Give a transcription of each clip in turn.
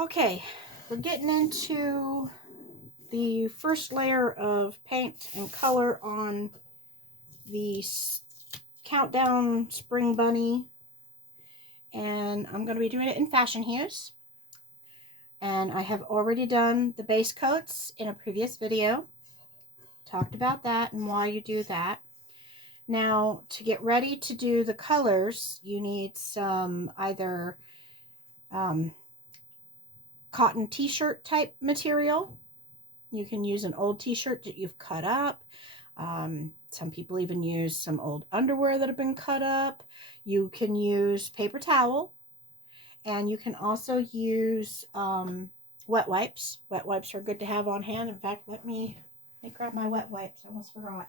Okay, we're getting into the first layer of paint and color on the Countdown Spring Bunny, and I'm going to be doing it in Fashenhues. And I have already done the base coats in a previous video, talked about that and why you do that. Now, to get ready to do the colors, you need some either cotton t-shirt type material. You can use an old t-shirt that you've cut up. Some people even use some old underwear that have been cut up. You can use paper towel, and you can also use wet wipes. Wet wipes are good to have on hand. In fact, let me grab my wet wipes. I almost forgot.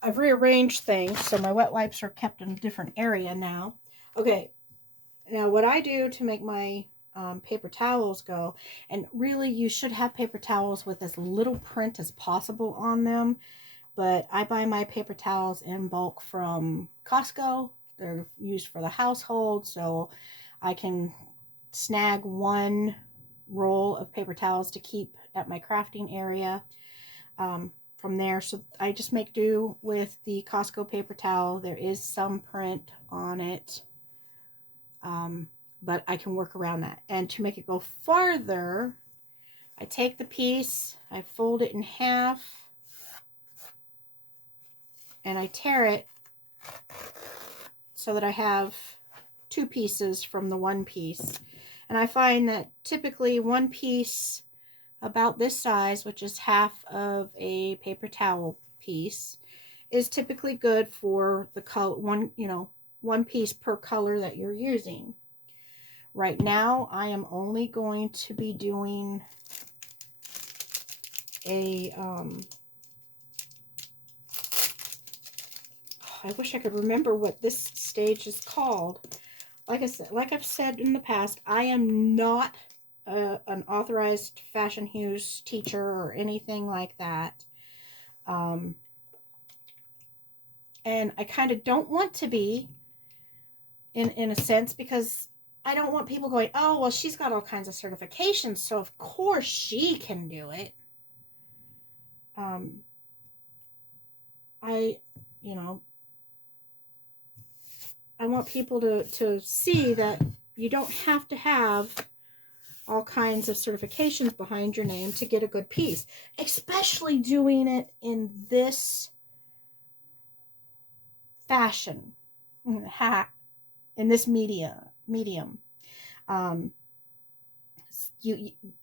I've rearranged things, so my wet wipes are kept in a different area now. Okay, now what I do to make my paper towels go, and really you should have paper towels with as little print as possible on them, but I buy my paper towels in bulk from Costco. They're used for the household, so I can snag one roll of paper towels to keep at my crafting area. From there, so I just make do with the Costco paper towel. There is some print on it, but I can work around that. And to make it go farther, I take the piece, I fold it in half, and I tear it so that I have two pieces from the one piece. And I find that typically one piece about this size, which is half of a paper towel piece, is typically good for the color, one piece per color that you're using. Right now, I am only going to be doing a, I wish I could remember what this stage is called. Like I've said in the past, I am not an authorized Fashenhues teacher or anything like that. And I kind of don't want to be, in a sense, because I don't want people going, oh, well, she's got all kinds of certifications, so of course she can do it. I want people to see that you don't have to have all kinds of certifications behind your name to get a good piece, especially doing it in this fashion, in this medium.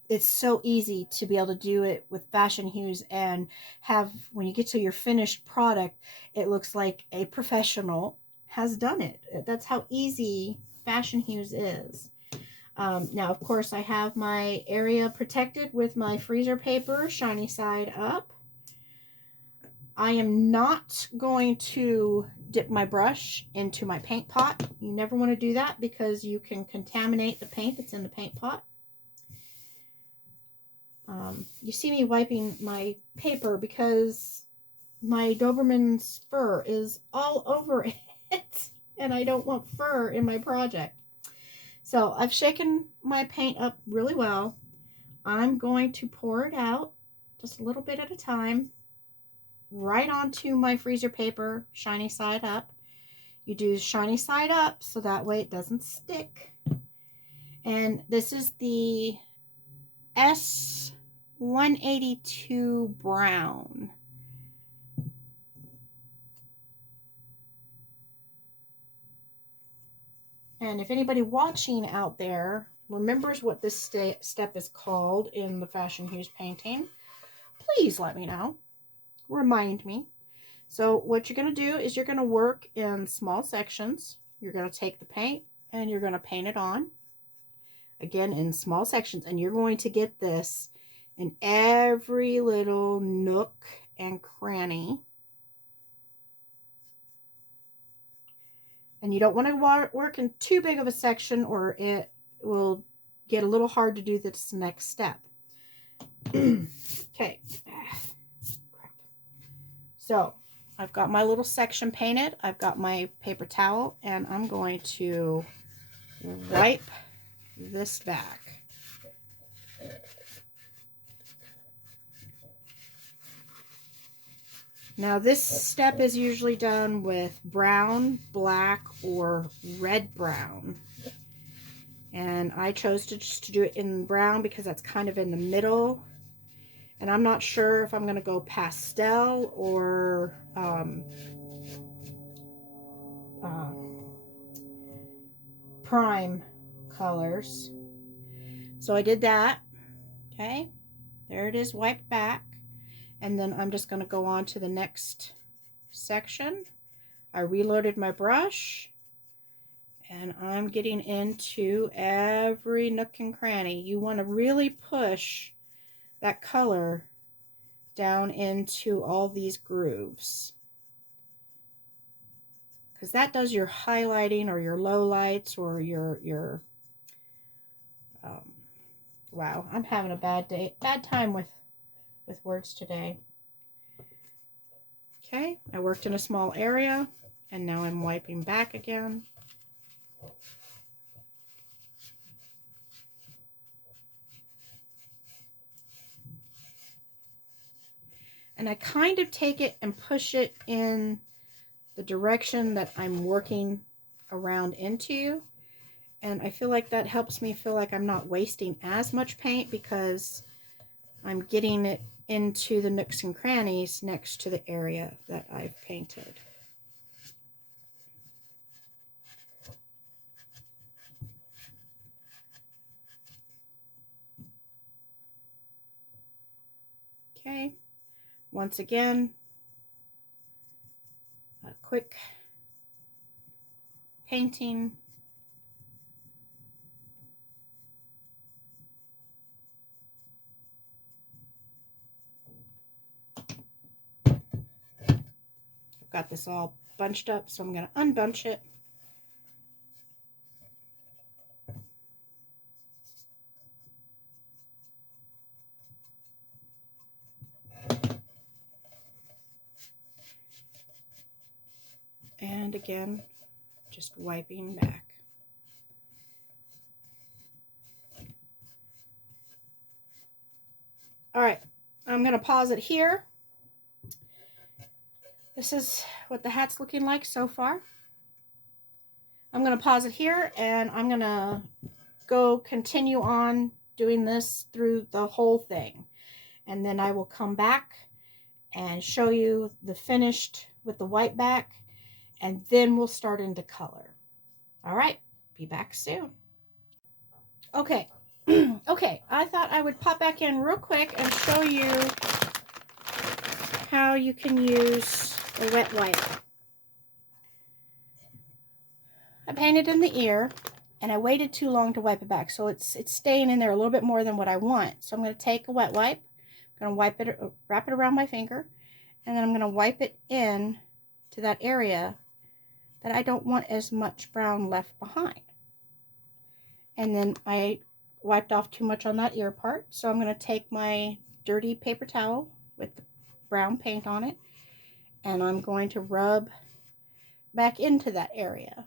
It's so easy to be able to do it with Fashenhues and have, when you get to your finished product, it looks like a professional has done it. That's how easy Fashenhues is. Now, of course, I have my area protected with my freezer paper, shiny side up. I am not going to dip my brush into my paint pot. You never want to do that because you can contaminate the paint that's in the paint pot. You see me wiping my paper because my Doberman's fur is all over it, and I don't want fur in my project. So I've shaken my paint up really well. I'm going to pour it out just a little bit at a time right onto my freezer paper, shiny side up. You do shiny side up so that way it doesn't stick. And this is the S182 brown. And if anybody watching out there remembers what this step is called in the Fashenhues painting, please let me know. Remind me. So what you're going to do is you're going to work in small sections. You're going to take the paint and you're going to paint it on. Again, in small sections. And you're going to get this in every little nook and cranny. And you don't want to work in too big of a section or it will get a little hard to do this next step. Okay. Crap. So I've got my little section painted. I've got my paper towel, and I'm going to wipe this back. Now this step is usually done with brown, black, or red brown. And I chose to just to do it in brown because that's kind of in the middle. And I'm not sure if I'm going to go pastel or prime colors. So I did that. Okay, there it is, wiped back. And then I'm just going to go on to the next section. I reloaded my brush, and I'm getting into every nook and cranny. You want to really push that color down into all these grooves, because that does your highlighting or your low lights or your wow, I'm having a bad time with words today. Okay, I worked in a small area, and now I'm wiping back again. And I kind of take it and push it in the direction that I'm working around into. And I feel like that helps me feel like I'm not wasting as much paint because I'm getting it into the nooks and crannies next to the area that I've painted. Okay, once again, a quick painting. I've got this all bunched up, so I'm going to unbunch it. And again, just wiping back. All right, I'm going to pause it here. This is what the hat's looking like so far. I'm going to pause it here, and I'm going to go continue on doing this through the whole thing. And then I will come back and show you the finished with the white back, and then we'll start into color. All right, be back soon. Okay, okay, I thought I would pop back in real quick and show you how you can use a wet wipe. I painted in the ear, and I waited too long to wipe it back, so it's staying in there a little bit more than what I want. So I'm going to take a wet wipe, I'm going to wipe it, wrap it around my finger, and then I'm going to wipe it in to that area that I don't want as much brown left behind. And then I wiped off too much on that ear part, so I'm going to take my dirty paper towel with the brown paint on it, and I'm going to rub back into that area.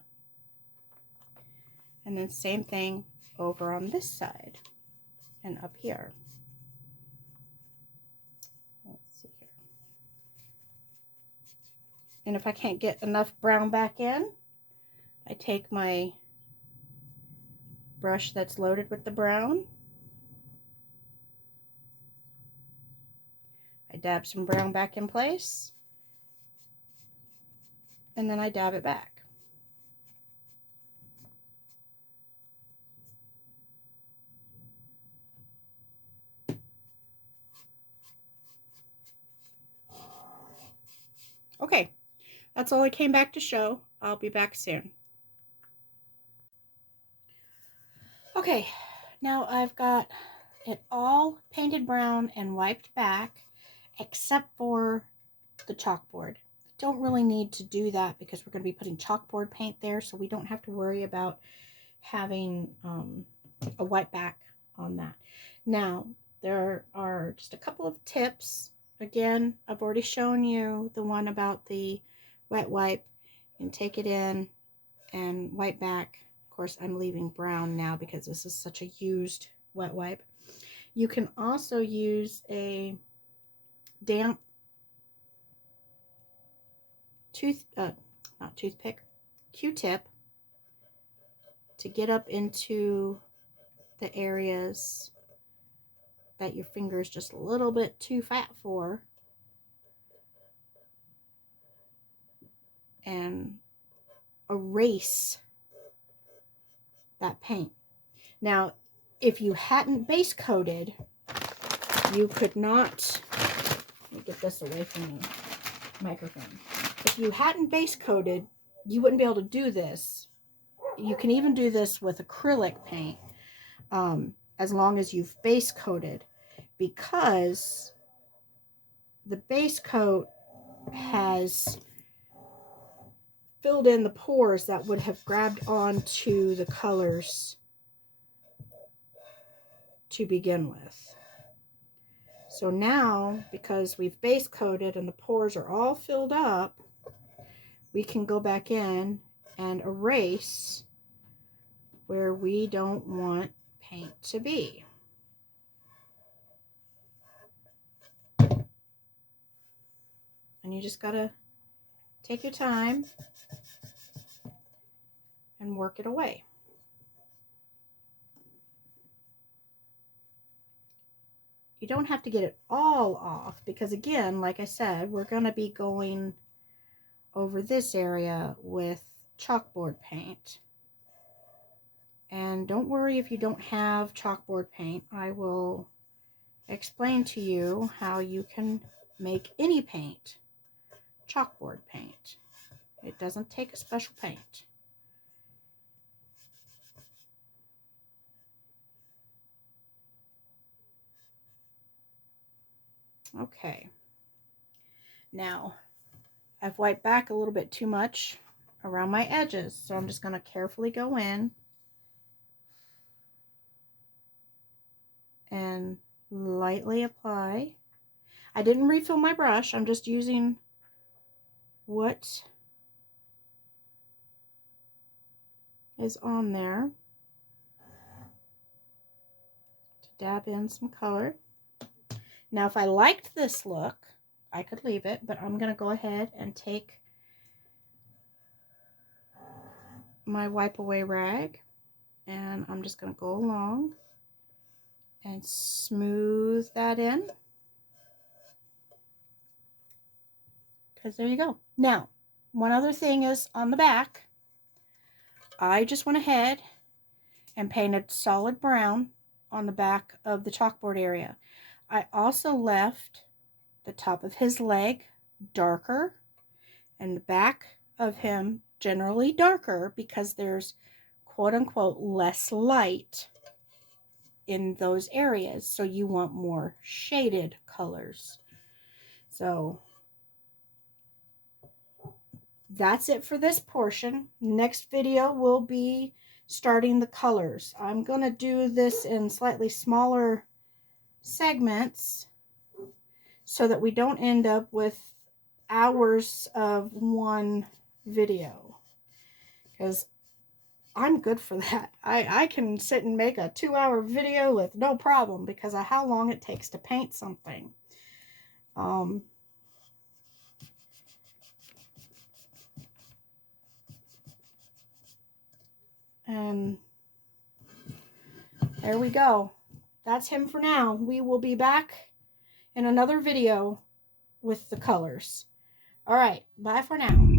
And then same thing over on this side and up here. Let's see here. And if I can't get enough brown back in, I take my brush that's loaded with the brown. I dab some brown back in place, and then I dab it back. Okay, that's all I came back to show. I'll be back soon. Okay, now I've got it all painted brown and wiped back, except for the chalkboard. Don't really need to do that because we're going to be putting chalkboard paint there, so we don't have to worry about having a white back on that. Now, there are just a couple of tips again, I've already shown you the one about the wet wipe. You can take it in and wipe back. Of course, I'm leaving brown now because this is such a used wet wipe. You can also use a damp not toothpick, Q-tip to get up into the areas that your finger is just a little bit too fat for, and erase that paint. Now, if you hadn't base coated, you could not, let me get this away from the microphone. If you hadn't base coated, you wouldn't be able to do this. You can even do this with acrylic paint, as long as you've base coated, because the base coat has filled in the pores that would have grabbed onto the colors to begin with. So now, because we've base coated and the pores are all filled up, we can go back in and erase where we don't want paint to be. And you just gotta take your time and work it away. You don't have to get it all off because, again, like I said, we're going to be going over this area with chalkboard paint. And don't worry if you don't have chalkboard paint. I will explain to you how you can make any paint chalkboard paint. It doesn't take a special paint. Okay, now I've wiped back a little bit too much around my edges, so I'm just going to carefully go in and lightly apply. I didn't refill my brush, I'm just using what is on there to dab in some color. Now, if I liked this look, I could leave it, but I'm going to go ahead and take my wipe away rag and I'm just going to go along and smooth that in. Because there you go. Now, one other thing is on the back, I just went ahead and painted solid brown on the back of the chalkboard area. I also left the top of his leg darker and the back of him generally darker because there's quote-unquote less light in those areas, so you want more shaded colors. So that's it for this portion. Next video will be starting the colors. I'm going to do this in slightly smaller segments so that we don't end up with hours of one video, because I'm good for that. I can sit and make a 2-hour video with no problem because of how long it takes to paint something. And there we go. That's him for now. We will be back in another video with the colors. All right, bye for now.